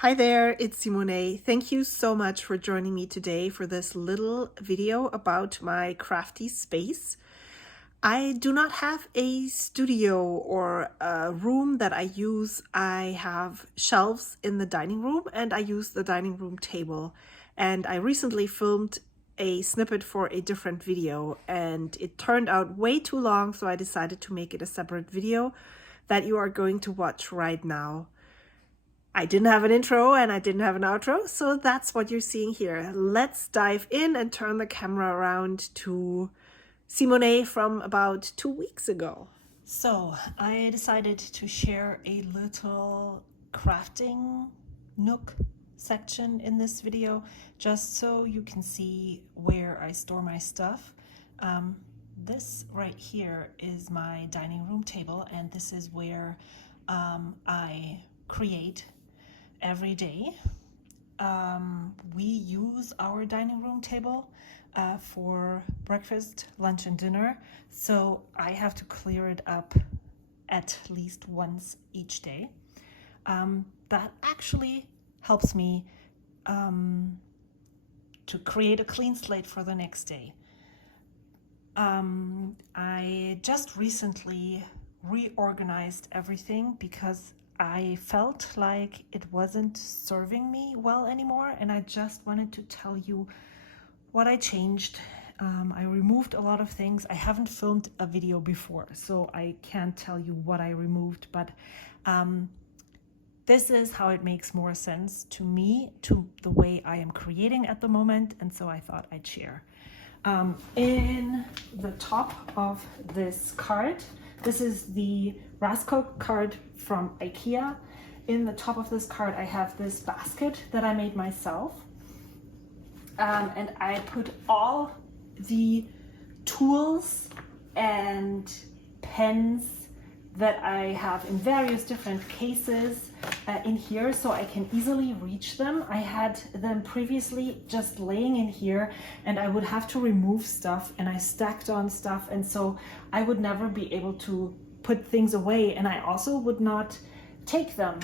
Hi there, it's Simone. Thank you so much for joining me today for this little video about my crafty space. I do not have a studio or a room that I use. I have shelves in the dining room and I use the dining room table. And I recently filmed a snippet for a different video and it turned out way too long, so I decided to make it a separate video that you are going to watch right now. I didn't have an intro and I didn't have an outro, so that's what you're seeing here. Let's dive in and turn the camera around to Simone from about 2 weeks ago. So I decided to share a little crafting nook section in this video, just so you can see where I store my stuff. This right here is my dining room table, and this is where I create every day. We use our dining room table for breakfast, lunch, and dinner, so I have to clear it up at least once each day. That actually helps me to create a clean slate for the next day. I just recently reorganized everything because I felt like it wasn't serving me well anymore, and I just wanted to tell you what I changed. I removed a lot of things. I haven't filmed a video before, so I can't tell you what I removed, but this is how it makes more sense to me, to the way I am creating at the moment, and so I thought I'd share. In the top of this card, this is the Raskog card from IKEA. In the top of this card, I have this basket that I made myself. And I put all the tools and pens that I have in various different cases in here, so I can easily reach them. I had them previously just laying in here, and I would have to remove stuff, and I stacked on stuff, and so I would never be able to put things away, and I also would not take them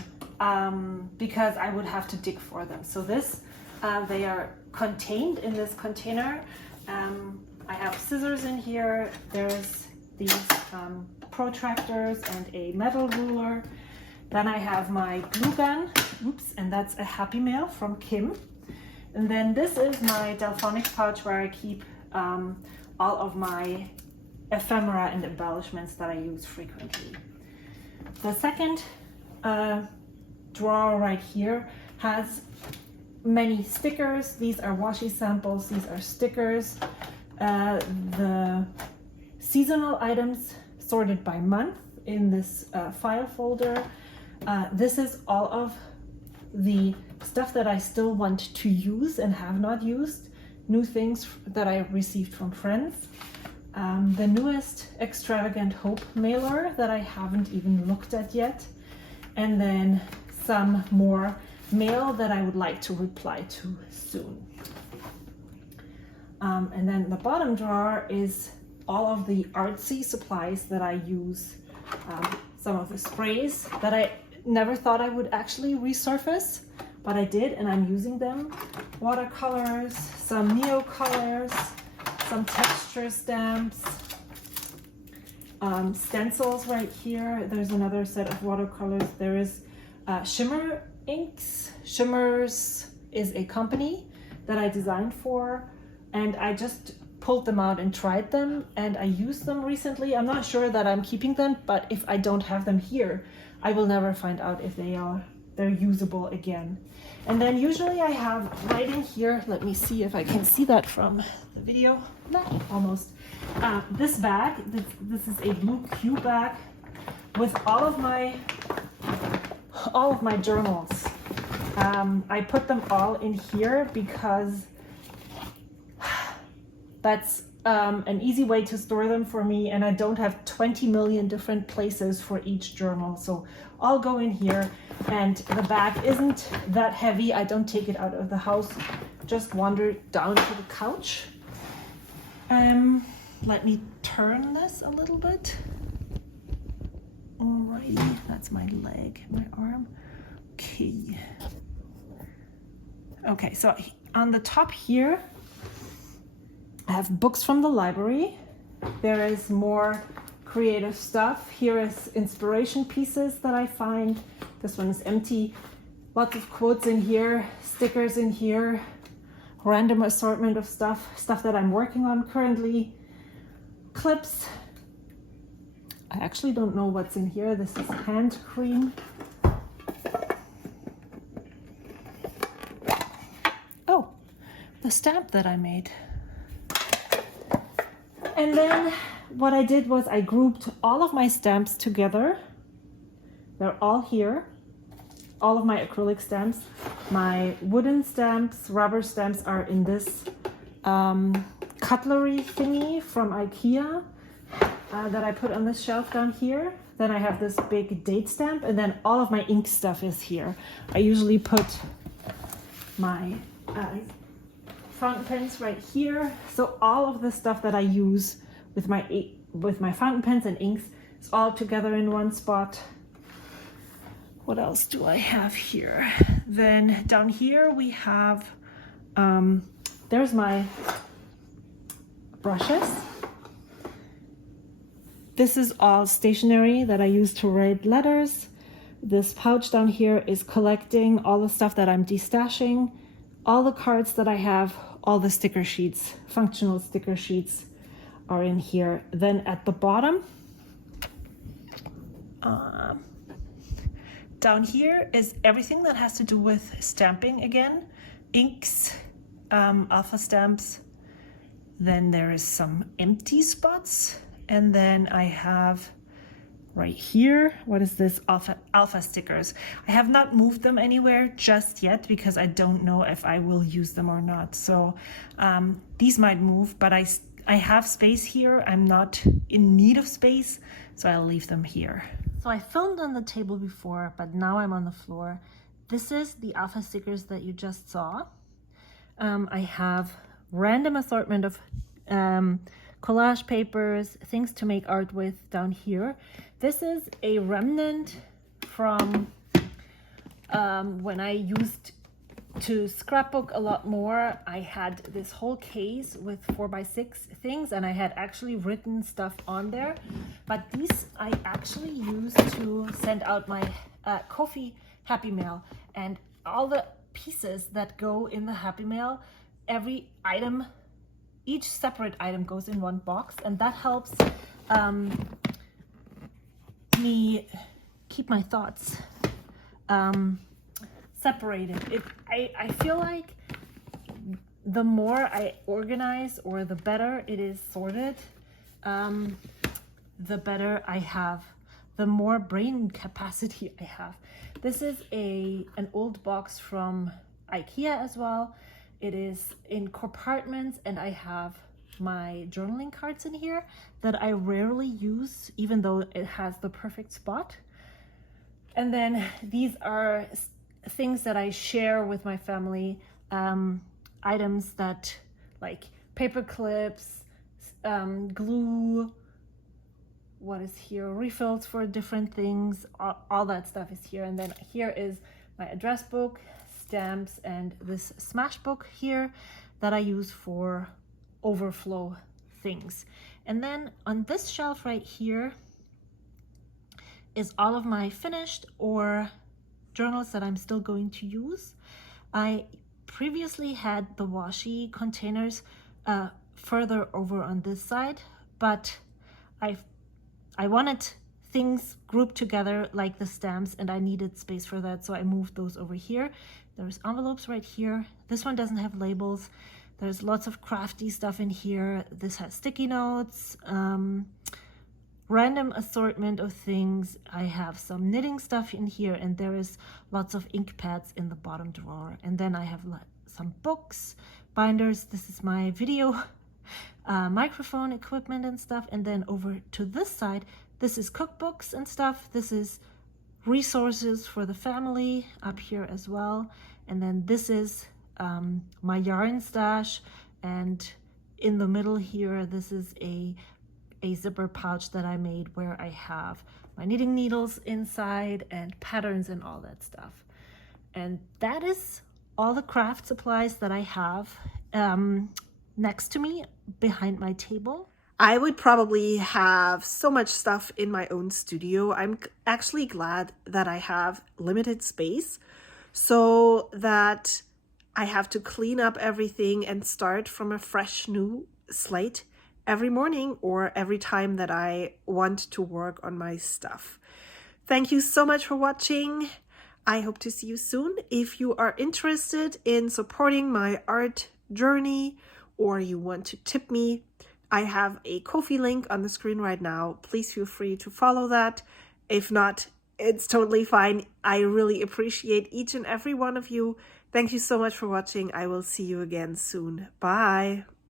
because I would have to dig for them. So this, they are contained in this container. I have scissors in here. There's these protractors and a metal ruler. Then I have my glue gun, and that's a Happy Mail from Kim. And then this is my Delphonics pouch where I keep all of my ephemera and embellishments that I use frequently. The second drawer right here has many stickers. These are washi samples, these are stickers. The seasonal items sorted by month in this file folder. This is all of the stuff that I still want to use and have not used, new things that I received from friends. The newest Extravagant Hope mailer that I haven't even looked at yet, and then some more mail that I would like to reply to soon. And then the bottom drawer is all of the artsy supplies that I use. Some of the sprays that I never thought I would actually resurface, but I did, and I'm using them. Watercolors, some neo colors, some texture stamps, stencils right here. There's another set of watercolors. There is Shimmer inks. Shimmers is a company that I designed for, and I just pulled them out and tried them, and I used them recently. I'm not sure that I'm keeping them, but if I don't have them here, I will never find out if they're usable again. And then usually I have right in here, let me see if I can see that from the video. No, almost. This bag, this is a blue Q bag with all of my journals. I put them all in here because that's an easy way to store them for me, and I don't have 20 million different places for each journal, so I'll go in here. And the bag isn't that heavy. I don't take it out of the house, just wander down to the couch. Let me turn this a little bit. Alrighty, that's my leg, my arm. Okay, Okay, so on the top here, I have books from the library. There is more creative stuff. Here is inspiration pieces that I find. This one is empty. Lots of quotes in here, stickers in here, random assortment of stuff that I'm working on currently. Clips. I actually don't know what's in here. This is hand cream. Oh, the stamp that I made. And then what I did was I grouped all of my stamps together. They're all here. All of my acrylic stamps. My wooden stamps, rubber stamps are in this cutlery thingy from IKEA that I put on this shelf down here. Then I have this big date stamp, and then all of my ink stuff is here. I usually put my fountain pens right here. So all of the stuff that I use with my fountain pens and inks is all together in one spot. What else do I have here? Then down here we have, there's my brushes. This is all stationery that I use to write letters. This pouch down here is collecting all the stuff that I'm destashing, all the cards that I have, all the sticker sheets, functional sticker sheets are in here. Then at the bottom, down here is everything that has to do with stamping again, inks, alpha stamps. Then there is some empty spots. And then I have right here, what is this? Alpha stickers. I have not moved them anywhere just yet because I don't know if I will use them or not. So these might move, but I have space here. I'm not in need of space, so I'll leave them here. So I filmed on the table before, but now I'm on the floor. This is the alpha stickers that you just saw. I have random assortment of collage papers, things to make art with down here. This is a remnant from when I used to scrapbook a lot more. I had this whole case with 4x6 things, and I had actually written stuff on there. But these I actually used to send out my Ko-fi Happy Mail, and all the pieces that go in the Happy Mail, every item, each separate item goes in one box, and that helps me keep my thoughts separated. I feel like the more I organize, or the better it is sorted, the better I have, the more brain capacity I have. This is an old box from IKEA as well. It is in compartments, and I have my journaling cards in here that I rarely use, even though it has the perfect spot. And then these are things that I share with my family, items that, like paper clips, glue, what is here, refills for different things, all that stuff is here. And then here is my address book, stamps, and this smash book here that I use for overflow things. And then on this shelf right here is all of my finished or journals that I'm still going to use. I previously had the washi containers further over on this side, but I wanted things grouped together like the stamps, and I needed space for that, so I moved those over here. There's envelopes right here. This one doesn't have labels. There's lots of crafty stuff in here. This has sticky notes, random assortment of things. I have some knitting stuff in here, and there is lots of ink pads in the bottom drawer. And then I have some books, binders. This is my video microphone equipment and stuff. And then over to this side, this is cookbooks and stuff. This is resources for the family up here as well. And then this is my yarn stash, and in the middle here, this is a zipper pouch that I made where I have my knitting needles inside and patterns and all that stuff. And that is all the craft supplies that I have next to me behind my table. I would probably have so much stuff in my own studio. I'm actually glad that I have limited space so that I have to clean up everything and start from a fresh new slate every morning or every time that I want to work on my stuff. Thank you so much for watching. I hope to see you soon. If you are interested in supporting my art journey or you want to tip me, I have a Ko-fi link on the screen right now. Please feel free to follow that. If not, it's totally fine. I really appreciate each and every one of you. Thank you so much for watching. I will see you again soon. Bye.